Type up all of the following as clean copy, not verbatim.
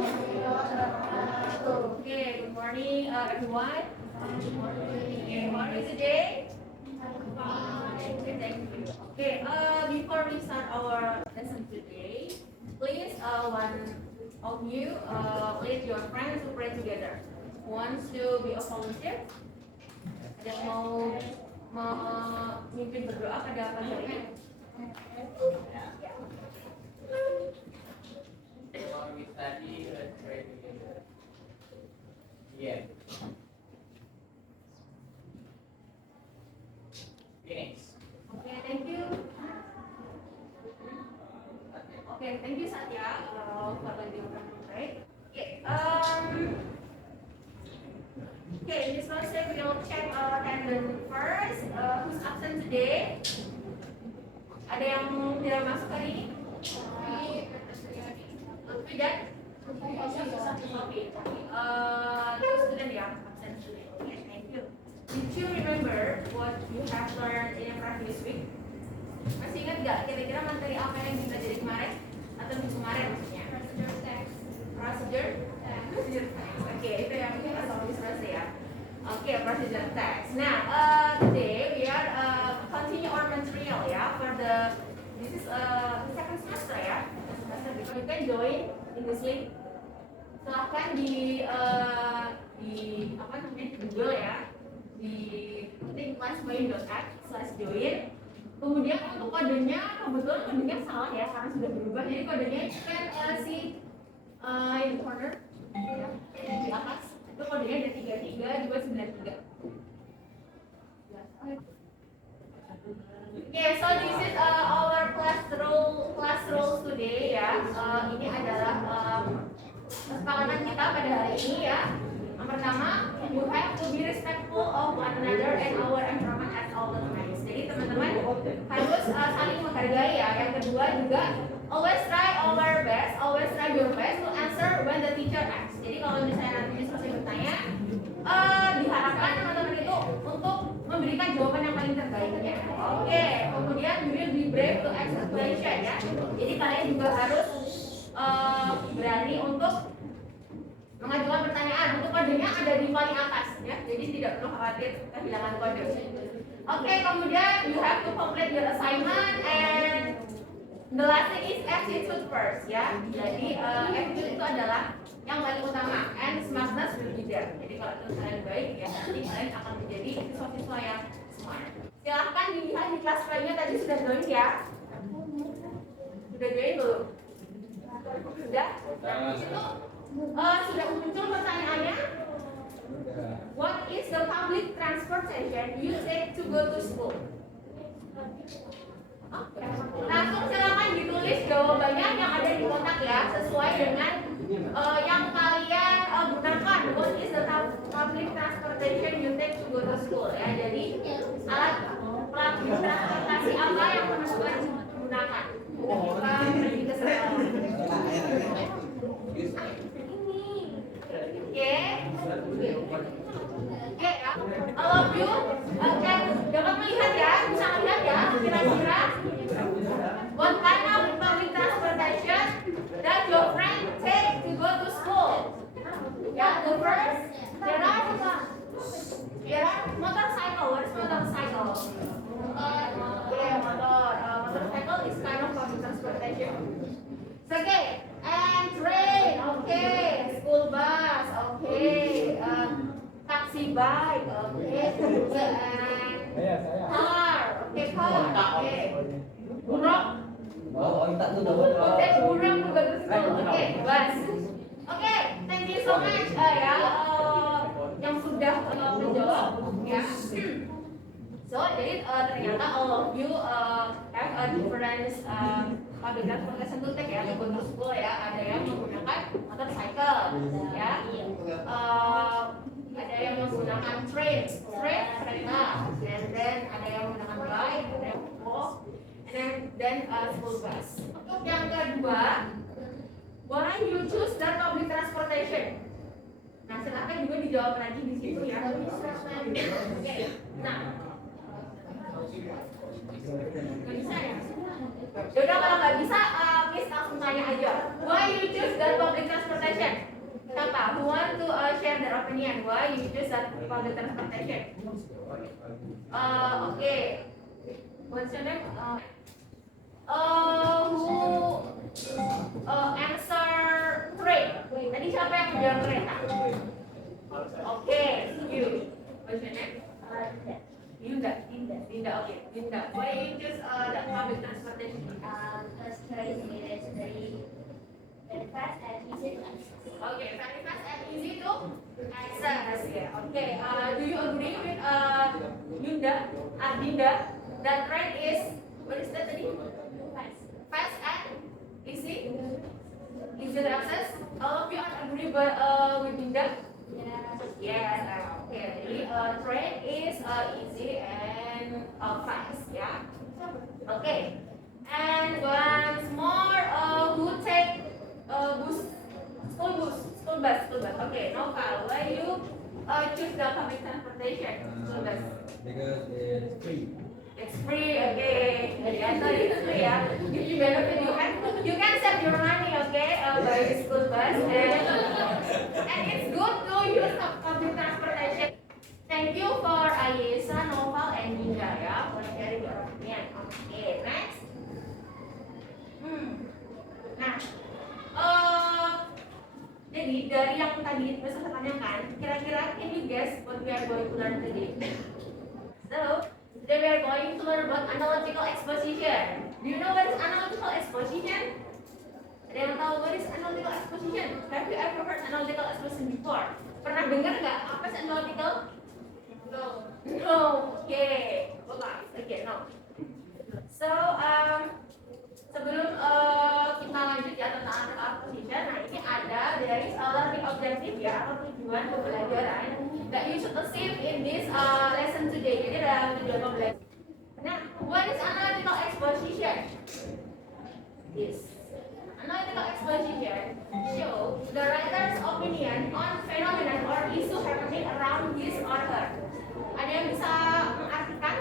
Okay, good morning, everyone. Good morning. How are you today? Okay, thank you. Okay, before we start our lesson today, please, one of you, lead your friends to pray together. Wants to be a volunteer? Ada yang mau memimpin berdoa pada pagi hari ini? We study and pray together. Yeah. Finish. Okay, thank you. Okay, thank you Satya for leading the pray. Okay, in this lesson we will check attendance first. Who's absent today? Ada yang tidak masuk hari ini? Tidak? Okay. Two student yang absent today. Okay, thank you. Did you remember what you have learned in the previous week? Masih ingat nggak kira-kira materi apa yang kita jadi kemarin? Atau minggu kemarin maksudnya? Procedure text. Oke, itu yang kita selalu discuss ya. Oke, procedure text. Nah, today we are continue our material ya for this is second semester ya. Semester because you can join in this link. Silahkan di apa namanya Google ya, di classmain.app/join. Kemudian untuk kodenya, kebetulan kodenya salah ya karena sudah berubah. Jadi kodenya you can see in the corner ya, di atas itu kodenya ada 33293. Okay, so this is our class rules today ya. Ini adalah kesepakatan kita pada hari ini ya. Yang pertama, you have to be respectful of one another and our environment at all the times. Jadi teman-teman harus saling menghargai ya. Yang kedua juga, always try your best to answer when the teacher asks. Jadi kalau misalnya nanti diskusi bertanya, diharapkan teman-teman itu untuk memberikan jawaban yang paling terbaik ya. Oke, kemudian you will be brave to ask question ya. Jadi kalian juga harus berani untuk mengajukan pertanyaan. Untuk kodenya ada di paling atas ya. Jadi tidak perlu khawatir kehilangan kode. Oke, kemudian you have to complete your assignment and the last thing is attitude first ya. Jadi attitude itu adalah yang paling utama and smartness will be there. Jadi kalau itu kalian baik ya, nanti kalian akan menjadi siswa-siswa yang smart. Silahkan dilihat di kelas lainnya tadi sudah join ya. Sudah join belum? Sudah? Nah, itu sudah muncul pertanyaannya. What is the public transportation you take to go to school? Langsung silakan ditulis jawabannya yang ada di kotak ya, sesuai dengan yang kalian gunakan. What is the public transportation you take to go to school ya? Jadi alat transportasi apa yang teman-teman gunakan ketika pergi ke sekolah? Oke ya, all of you dapat melihat ya, bisa melihat ya, kira-kira what kind of public transportation that your friend take to go to school? Ya, the first, there are motorcycle. What is motorcycle? Motorcycle is kind of public transportation. Second, and train, okay, school bus, okay, taxi bike, okay, and car, okay, burung, okay, burung juga ke school, okay, bus, okay, thank you so much ya, yang sudah menjawab, ya. So, jadi ternyata all of you have a different public transportation to take ya, untuk ke school ya. Ada yang menggunakan motorcycle ya, ada yang menggunakan train kereta, and then ada yang menggunakan bike, ada yang bus, and then school bus. Untuk yang kedua, why you choose the public transportation? Nah, silahkan juga dijawab lagi di situ ya. Oke, nah. Gak bisa ya? Yaudah kalau nggak bisa, please langsung tanya aja. Why you choose the public transportation? siapa? Who want to share their opinion? Why you choose that public transportation? Okay. What's your name? Who answer train? Tadi siapa yang menjawab kereta? Okay, you. What's your name? Yunda. Okay, Yunda. Why you choose the public transportation? Because train is very fast and easy to access. Okay, very fast and easy to access. Yeah. Okay. Do you agree with Yunda, Adinda? That train is what is that tadi? Fast and easy to access. All of you are agree with Yunda? Yes. Okay. Jadi train is easy and fast. Yeah. Okay. And once more, who take school bus. Okay, Noval, why you choose the public transportation? School bus. Because it's free. It's free, okay. Yeah, so it's free, yeah. Give you benefit, you can save your money, okay, by school bus, and it's good to use the public transportation. Thank you for Ayesa, Noval, and Dinda, ya, for sharing your opinion. Okay, next. Nah, jadi dari yang tadi Mister tanyakan, kira-kira can you guess what we are going to learn today? So, today we are going to learn about analogical exposition. Do you know what is analogical exposition? Ada yang tahu what is analogical exposition? Have you ever heard analogical exposition before? Pernah dengar nggak apa sih analogical? No. Okay. Okay, no. So, sebelum kita lanjut ya tentang analogical exposition, nah ini ada dari learning objective ya atau tujuan pembelajaran that you should achieve in this lesson today. Jadi ada tujuan pembelajaran. Nah, what is analytical exposition? This analytical exposition show the writer's opinion on phenomenon or issue happening around his or her. Ada yang bisa mengartikan?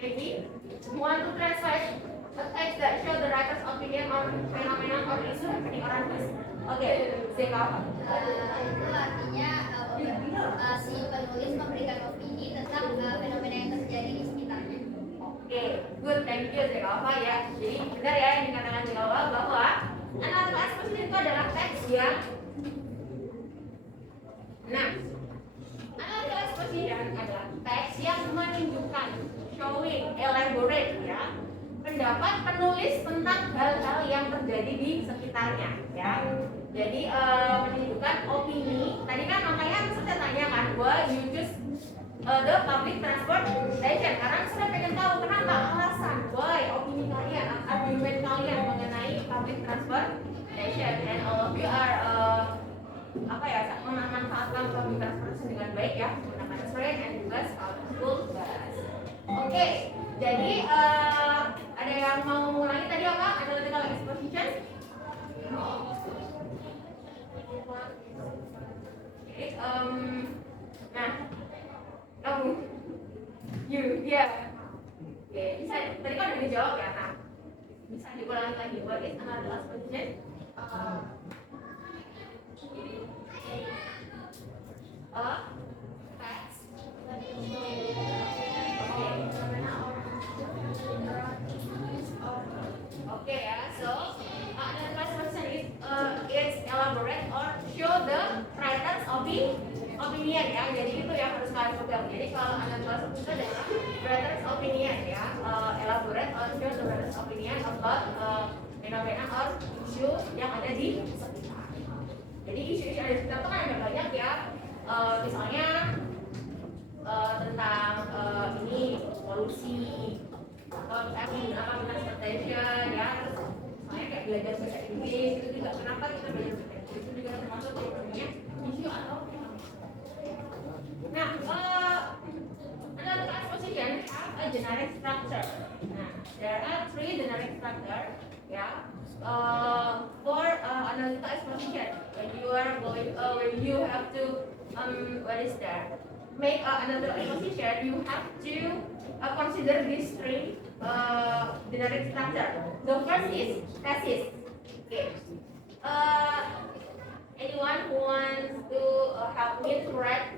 Maybe want to translate a text that show the writer's opinion on phenomenon or issue happening around his. Okay, Zeka. Itu artinya si penulis memberikan opini tentang fenomena yang terjadi di sekitarnya. Oke, good, thank you Zeka ya. Jadi benar ya yang dikatakan Zeka bahwa analytical exposition itu adalah teks yang analytical exposition adalah teks yang menunjukkan, showing, elaborate ya, pendapat penulis tentang hal-hal yang terjadi di sekitarnya ya. Jadi menunjukkan opini. Tadi kan makanya saya tanya kan, why you choose the public transportation, karena saya pengen tahu kenapa, alasan, why, opini kalian, argumen kalian mengenai public transportation, and all of you are memanfaatkan public transportation dengan baik ya, menggunakan train and juga school bus. Oke, jadi ada yang mau mengulangi tadi apa? Analytical exposition? Okay, Oke, bisa. Tadi kan udah dijawab ya, nah bisa diulangi lagi. What is analytical exposition? Facts. Okay, yeah. So analytical exposition is elaborate or show the writer's opinion ya. Jadi itu yang harus kalian pegang. Jadi kalau analytical exposition adalah writer's opinion ya, elaborate or show the writer's opinion about fenomena or issue yang ada di sekitar. Jadi isu-isu yang ada di sekitar itu kan ada banyak ya. Misalnya tentang ini polusi atau misalnya transportation ya, terus misalnya kayak belajar bahasa Inggris itu juga, kenapa kita belajar bahasa Inggris itu juga termasuk namanya isu atau analytical exposition have a generic structure. Nah, there are three generic structure ya for analytical exposition. When you have to make analytical exposition, you have to consider these three generic structure. The first is thesis. Okay. Anyone who wants to help me to write?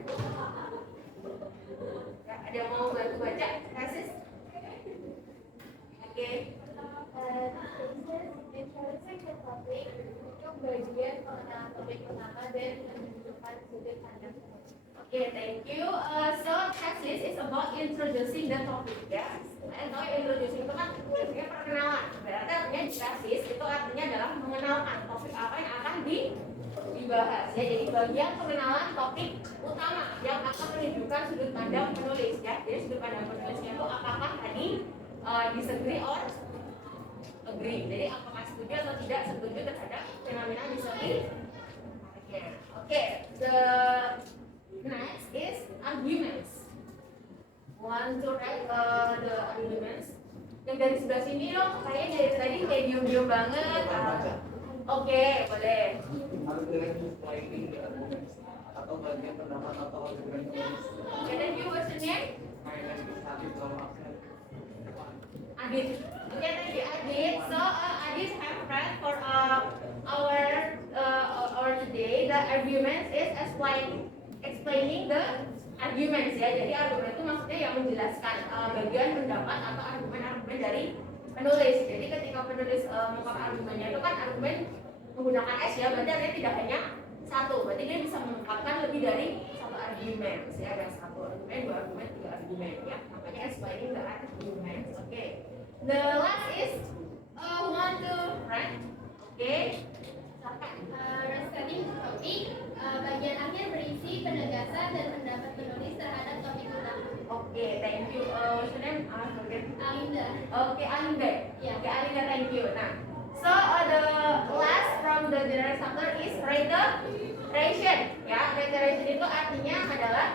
Ya, ada yang mau bantu baca tesis? Oke. Introducing the topic untuk bagian pengenalan topik pertama dan menunjukkan sudut pandang. Okay, thank you. So thesis is about introducing the topic, ya. Kalau introducing itu kan biasanya perkenalan. Berarti artinya di tesis itu artinya adalah mengenalkan topik apa yang akan dibahas. Ya, jadi bagian pengenalan topik utama yang akan menunjukkan sudut pandang penulis, ya. Jadi sudut pandang penulisnya itu apakah tadi disagree or agree. Jadi apakah setuju atau tidak setuju terhadap fenomena disagree. Okay, the next is arguments. Want to write the arguments? Yang dari sebelah sini loh, kayaknya dari tadi kayak diem-diem banget. Oke, boleh. Atau bagian pendapat atau argumen penulis. Can you what's your name? Adit. Okay, thank you, Adit. So Adit have read for our today. The arguments is explaining the arguments, ya. Jadi argumen itu maksudnya yang menjelaskan bagian pendapat atau argumen-argumen dari penulis. Jadi ketika penulis mengungkapkan argumennya itu kan argumen menggunakan S, ya. Berarti artinya tidak hanya satu. Berarti dia bisa mengungkapkan lebih dari satu argumen. Ya, ada satu argumen, dua argumen, tiga argumen, ya. Makanya explaining the arguments. Okay. The last is want to write. Okay. Studying the topic, bagian akhir berisi penegasan dan pendapat penulis terhadap topik utama. Okay, thank you. What's your name? Forget. Alinda. Okay, Alinda. Yeah. Okay, Alinda, thank you. Nah, so the last from the general chapter is reiteration. Ya, reiteration itu artinya adalah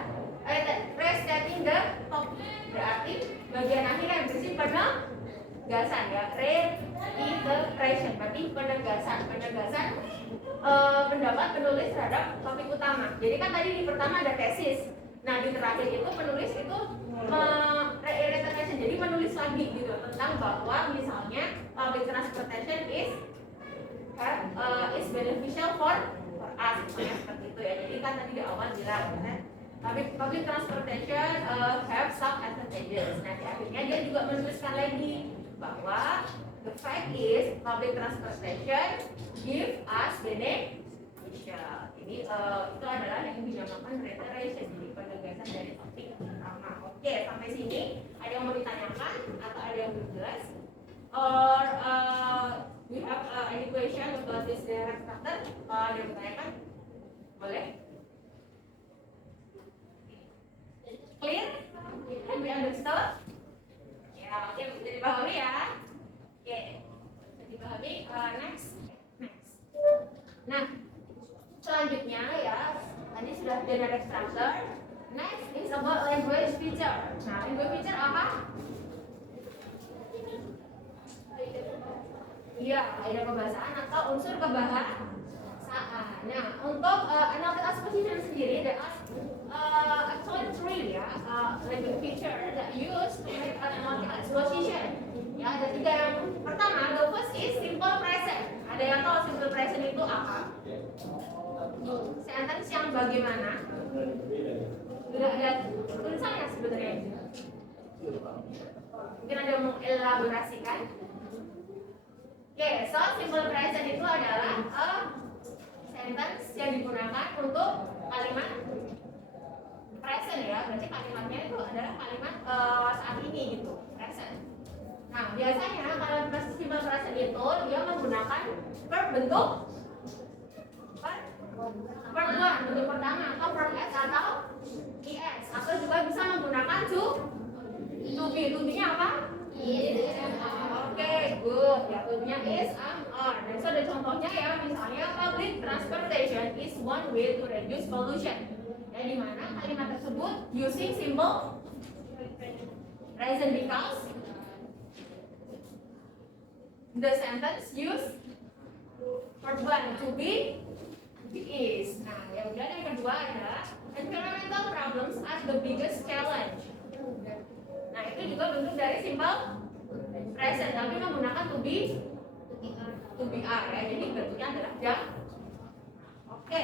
restating the topic. Berarti bagian akhir yang berisi penegasan, ya. Reiteration berarti penegasan pendapat penulis terhadap topik utama. Jadi kan tadi di pertama ada tesis. Nah, di terakhir itu penulis itu reiteration, jadi menulis lagi gitu tentang bahwa misalnya public transportation is beneficial for us, seperti itu, ya. Jadi kan tadi di awal bilang kan public transportation have some advantages. Nah, di akhirnya dia juga menuliskan lagi bahwa the fact is public transportation give us beneficial. Ini itu adalah yang dinamakan reiteration, jadi penegasan dari topik utama. Oke, sampai sini ada yang mau ditanyakan atau ada yang belum jelas? Or we have any question about this direct chapter? Ada yang bertanyakan? Boleh? Clear? Can we understood? Ya, oke, bisa dipahami, ya. Oke, bisa dipahami. Next. Nah, selanjutnya, ya, tadi sudah general structure. Next is about language feature. Nah, language feature apa? Iya, ada kebahasaan atau unsur kebahasaan. Nah, untuk analytical exposition sendiri, there are actually three, ya, language feature that used to make analytical exposition. Ya, ada tiga. Yang pertama, the first is simple present. Ada yang tahu simple present itu apa? Sentence yang bagaimana? Sudah ada tulisannya sebenarnya. Mungkin ada yang mau elaborasikan. Oke, so simple present itu adalah sentence yang digunakan untuk kalimat present, ya. Berarti kalimatnya itu adalah kalimat saat ini gitu, present. Nah, biasanya kalau simple present itu dia menggunakan verb bentuk verb one, bentuk pertama, atau verb s atau es, atau juga bisa menggunakan to be. To be-nya apa? Oke, good. Ya, to be-nya is, are. Dan so ada contohnya, ya, misalnya public transportation is one way to reduce pollution. Ya, di mana kalimat tersebut using simple present because the sentence use verb one, to be is. Nah, yang kedua adalah environmental problems are the biggest challenge. Nah, itu juga bentuk dari simple present tapi menggunakan to be. to be are ya. Jadi bentuknya adalah jam. Oke.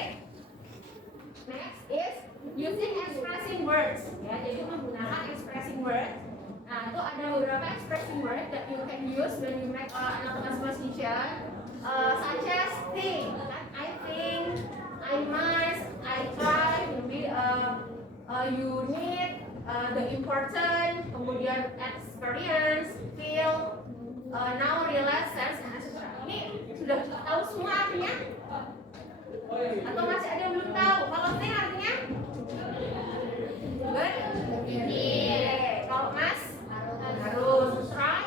Next is using expressing words ya. Jadi menggunakan expressing words. Nah, itu ada beberapa expressing words that you can use when you make an autonomous position, such as think, I think, I must, I try, maybe you need, the important, kemudian experience, feel, now, realize, sense, etc. Ini sudah tahu semua artinya? Atau masih ada yang belum tahu? Kalau think artinya? Good? Kalau mas? Harus. Try?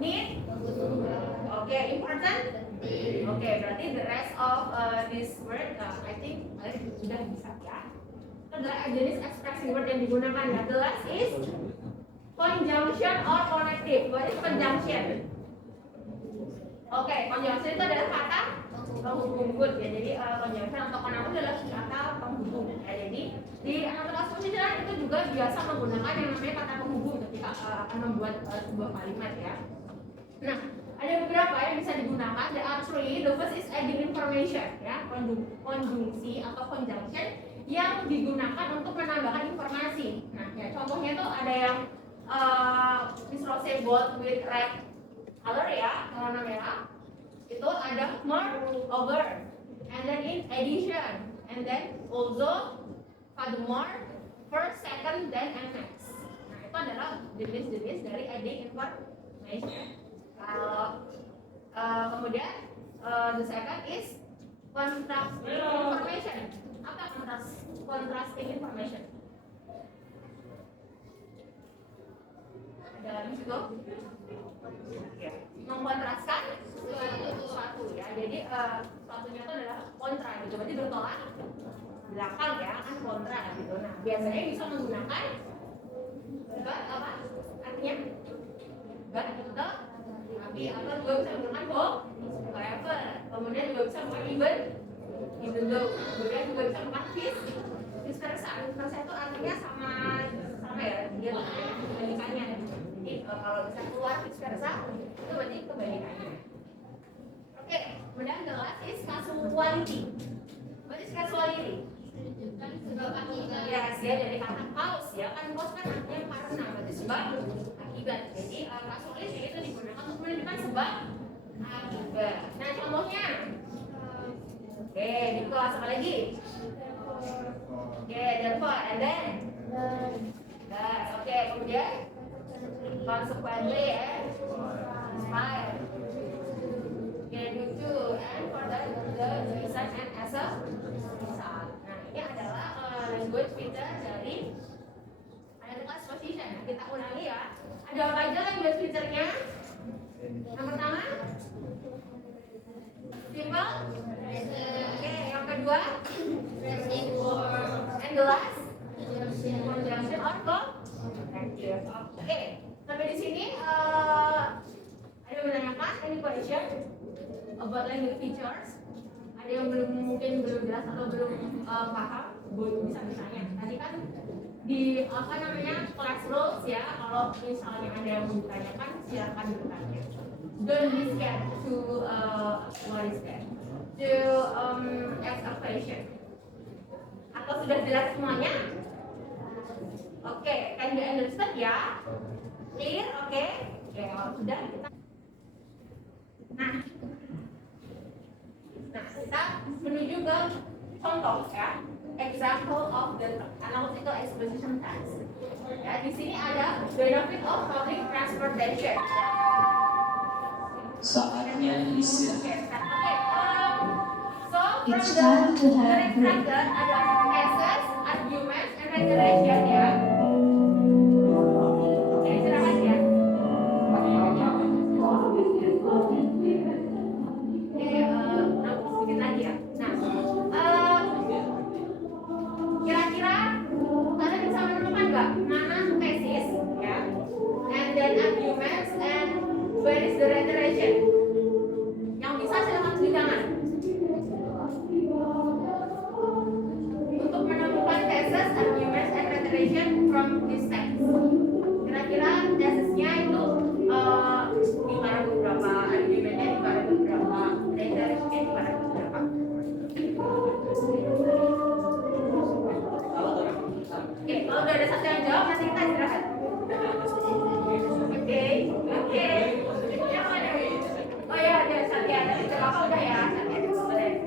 Need? Oke, important? Oke, berarti the rest of this word, I think sudah bisa ya. Itu adalah jenis expressing word yang digunakan ya. The last is conjunction or connective. What is conjunction? Oke, conjunction itu adalah kata penghubung good ya. Jadi conjunction atau connective adalah kata penghubung ya. Jadi di anatomi position itu juga biasa menggunakan yang namanya kata penghubung ketika akan membuat sebuah kalimat ya. Nah, ada beberapa yang bisa digunakan. There are three. The first is adding information ya, konjungsi atau conjunction yang digunakan untuk menambahkan informasi. Nah, ya contohnya itu ada yang Miss Rose bold with red color ya, warna merah. Itu ada moreover, and then in addition, and then also, furthermore, first, second, then and next. Nah, itu adalah jenis-jenis dari adding information. Kalau kemudian the second is contrasting information. Apa contrasting information? Ada lagi situ? Ya, mengkontraskan sesuatu ya. Jadi sesuatunya itu adalah kontra gitu. Berarti bertolak belakang ya, kan kontra gitu. Nah, biasanya bisa menggunakan apa? Artinya tapi atau juga bisa menggunakan however, kemudian juga bisa menggunakan even though, kemudian juga bisa menggunakan vice versa. Itu artinya sama ya, dia kebalikannya. Jadi kalau bisa keluar vice versa itu berarti kebalikannya. Oke, kemudian the last is causality. What is causality? Sebab akibat. Yes, ya dari kata cause ya, kan cause kan artinya karena, berarti sebab akibat. Jadi causality itu digunakan untuk menunjukkan sebab akibat. Nah, contohnya. Oke, di kelas apa lagi? Oke, therefore, and then. Oke, kemudian consequently inspire. Oke, due to and for the reason and as a result. Nah, ini adalah language feature dari identitas position. Kita ulangi ya. Ada apa aja language feature-nya? Yang pertama, simple. Oke, yang kedua, and the last, conjunction or connective. Oke, sampai di sini ada yang menanyakan any question about language features? Ada yang mungkin belum jelas atau belum paham? Bisa bertanya. Tadi kan di class rules ya, kalau misalnya ada yang mau ditanyakan silakan bertanya. Don't be scared to what is that? To ask a question. Atau sudah jelas semuanya? Oke, can you understand ya? Clear? Oke. Oke, kalau sudah kita. Nah, kita menuju ke contoh ya. Example of the analytical exposition task. Ya, di sini ada benefit of public transportation. Saatnya isi. So from the direct ada assess, argument, and reiteration ya. Oke, silakan ya. Sedikit lagi ya. Nah, kira-kira kalian bisa menemukan nggak mana tesis ya, and then arguments and where is the reiteration? Yang bisa silakan tulis tangan. Untuk menemukan tesis, arguments, and reiteration apa udah ya? Boleh.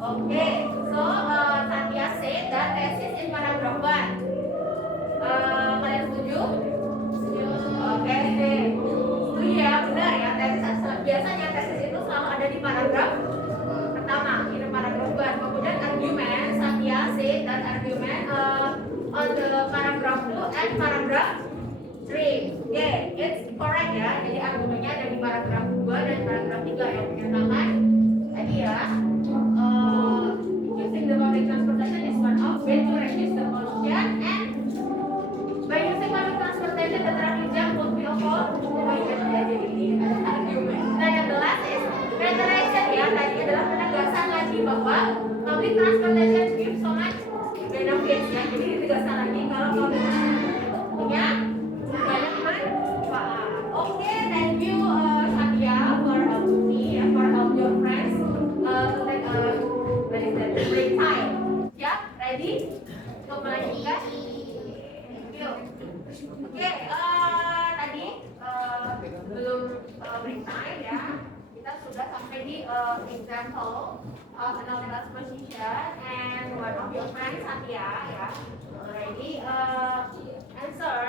Okay, so Satya said that thesis in paragraph 1. Kalian setuju? Oke, setuju ya, benar ya. Tesis biasanya tesis itu selalu ada di paragraf pertama, ini paragraf 1. Kemudian argument, Satya said that argument on the paragraph 2 and paragraph 3. Oke, it's correct ya. Jadi argumennya ada di paragraf 2 dan paragraf 3 yang menyatakan tadi ya. Using the public transportation is one of way to reduce the pollution, and by using public transportation the traffic jam would be avoided. Jadi ini argument. Nah yang last is reiteration ya. Tadi adalah penegasan lagi bahwa public transportation give so much benefits ya. Jadi ditegaskan lagi kalau public transportation punya banyak manfaat. Oke, thank you Satya for helping me and for help your friends to take a break time. Ya, ready? Untuk melanjutkan. Yuk. Oke, tadi belum break time ya. Kita sudah sampai di example of analytical position and one of your friends Satya ya. Already answer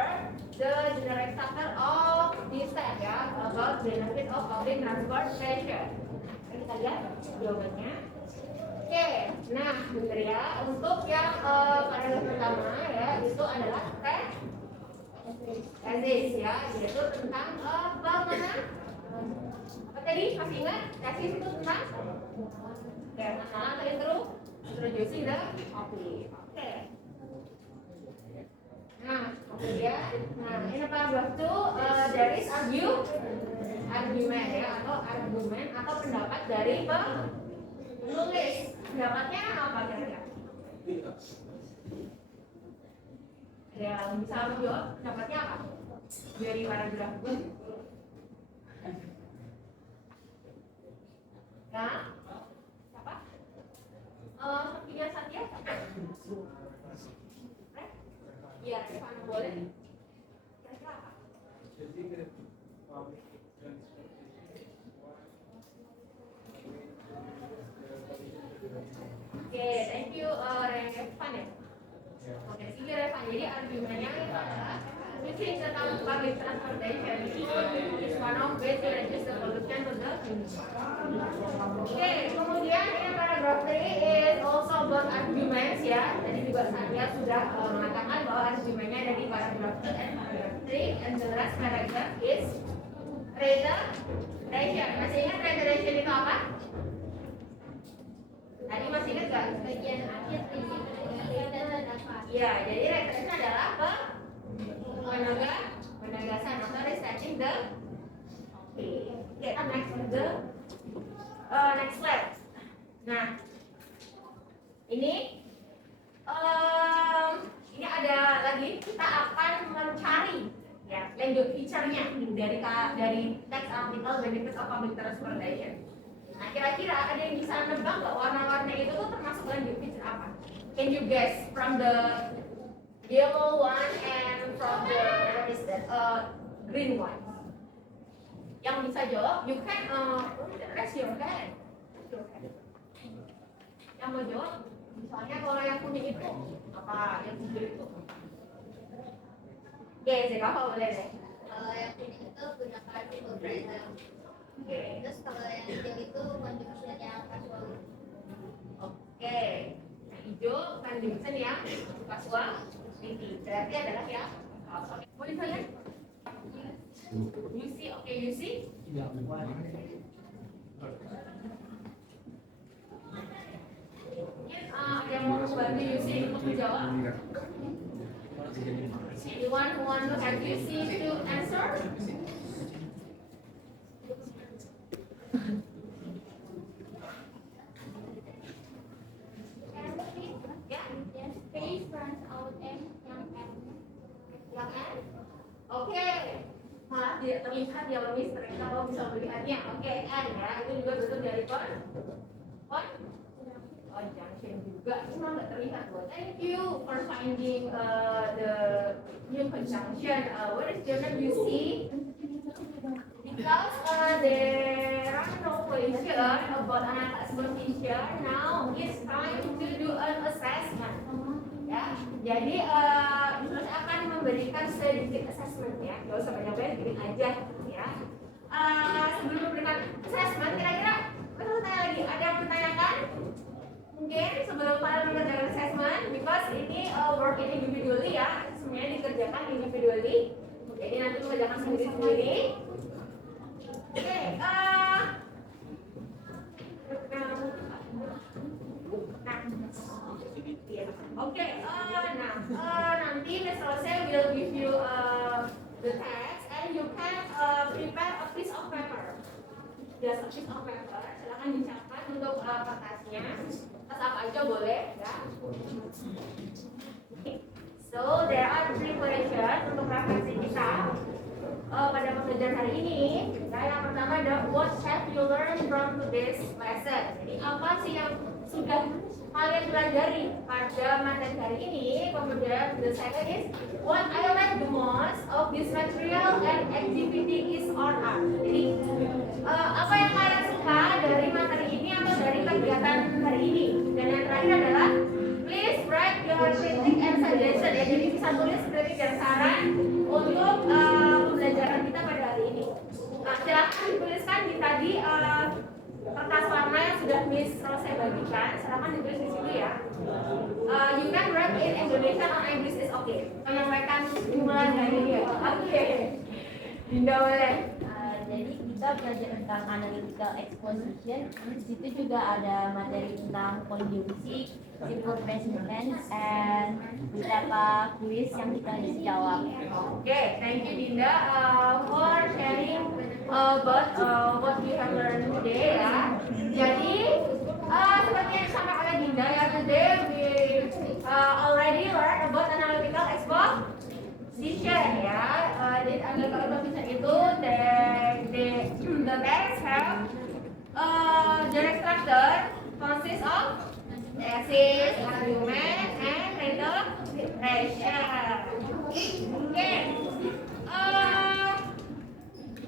the generic structure of this set ya about benefit of public transportation. Kita lihat jawabannya. Oke, nah benar ya. Untuk yang paragraf pertama ya itu adalah tesis ya, yaitu tentang bangunan. Apa tadi masih ingat? Tesis itu tentang mana kalian terus introducing the topic. Oke. Nah, kemudian, ini paragraf 2 there is argument ya atau argumen atau pendapat dari penulis. Pendapatnya apa kira-kira? Ya, bisa menjawab pendapatnya apa? Dari paragraf 2. Ya? Siapa? Sepertinya Satya? Iya, Rifana boleh. Kira-kira apa? Oke, thank you Revan ya. Oke, sini Revan. Jadi argumennya adalah using the public transportation is one of ways to reduce the pollution to the Oke, kemudian ini paragraph 3 is also about arguments ya. Tadi juga saya sudah mengatakan bahwa argumennya ada di paragraph 2 dan paragraph 3, and the last paragraph is reiteration. Masih ingat reiteration itu apa? Tadi masih ingat gak? Bagian akhir prinsip dan pendapat. Iya, jadi reiteration adalah penegasan atau restating the. Oke, next to the next slide. Nah, ini ada lagi kita akan mencari ya lanjut feature-nya dari text article benefit of public transportation. Nah, kira-kira ada yang bisa nebak nggak warna-warna itu tuh termasuk lanjut feature apa? Can you guess from the yellow one and from the what is that green one? Yang bisa jawab, you can raise your hand. Yang mau jawab, misalnya kalau yang kuning itu apa? Yang hijau itu? Oke, siapa boleh deh. Kalau yang kuning itu gunakan people present. Terus kalau yang hijau itu conjunction yang casual. Oke, yang hijau conjunction yang casual. Berarti adalah ya. Mau ditanya? You see, oke, you see? Yang mau membantu Yusi untuk menjawab? Anyone who want to help Yusi to answer? Ya, Space runs out and yang N. yang N. Oke, malah tidak terlihat ya lebih sering kalau bisa melihatnya. Oke, N ya, itu juga bentuk dari kon. Oh, junction juga. nggak terlihat loh. Thank you for finding the new conjunction. What is your name? You see? Because there are no question about an assessment teacher, now it's time to do an assessment. Ya, jadi Miss akan memberikan sedikit assessment ya, nggak usah banyak-banyak, gini aja ya. Sebelum memberikan assessment, kira-kira kita tanya lagi, ada yang bertanyakan? Mungkin sebelum kalian mengerjakan assessment, because ini work individually ya, semuanya dikerjakan individually. Jadi nanti mengerjakan sendiri-sendiri. Oke, nanti Miss Rose will give you the text and you can prepare a piece of paper. Just a piece of paper. Silakan dicatat untuk kertasnya. Kertas apa aja boleh ya. So there are 3 questions untuk referensi kita pada pembelajaran hari ini. Nah, yang pertama adalah what have you learned from today's lesson. Jadi apa sih yang sudah kalian pelajari pada materi hari ini. Kemudian the second is what I like the most of this material and activity is on art. Jadi apa yang kalian suka dari materi ini atau dari kegiatan hari ini. Dan yang terakhir adalah please write your critic and suggestion. Ya, jadi bisa tulis kritik dan saran untuk pembelajaran kita pada hari ini. Nah, silahkan dituliskan di tadi kertas warna yang sudah Miss Rose bagikan, silakan ditulis di situ ya. You can write in Indonesia or English is okay. Menyampaikan simpulan dari ini ya. Oke. Dinda boleh. Jadi kita belajar tentang analytical exposition. Di situ juga ada materi tentang conjugasi, simple present tense, and beberapa kuis yang kita harus jawab. Oke, thank you Dinda for sharing about what we have learned today ya. Jadi seperti yang disampaikan oleh Dinda ya, today we already learned about analytical exposition ya. Jadi analytical exposition itu the text have direct structure consists of thesis, argument, and reiteration. Okay.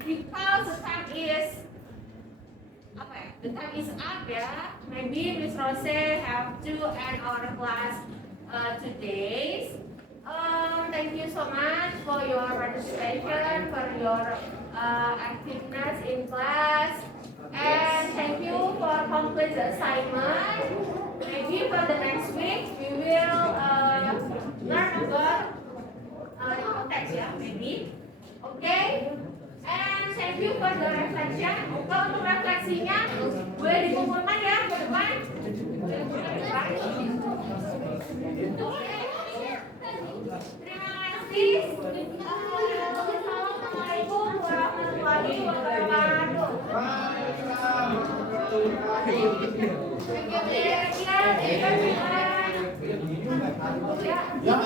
Because the time is the time is up ya. Maybe Miss Rose have to end our class today. Thank you so much for your participation, for your activeness in class, and thank you for complete the assignment. Maybe for the next week we will learn about the context ya, maybe. Okay. And thank you for the reflection. Kalau untuk refleksinya boleh dikumpulkan ya ke depan. Terima kasih. Assalamualaikum warahmatullahi wabarakatuh. Thank you.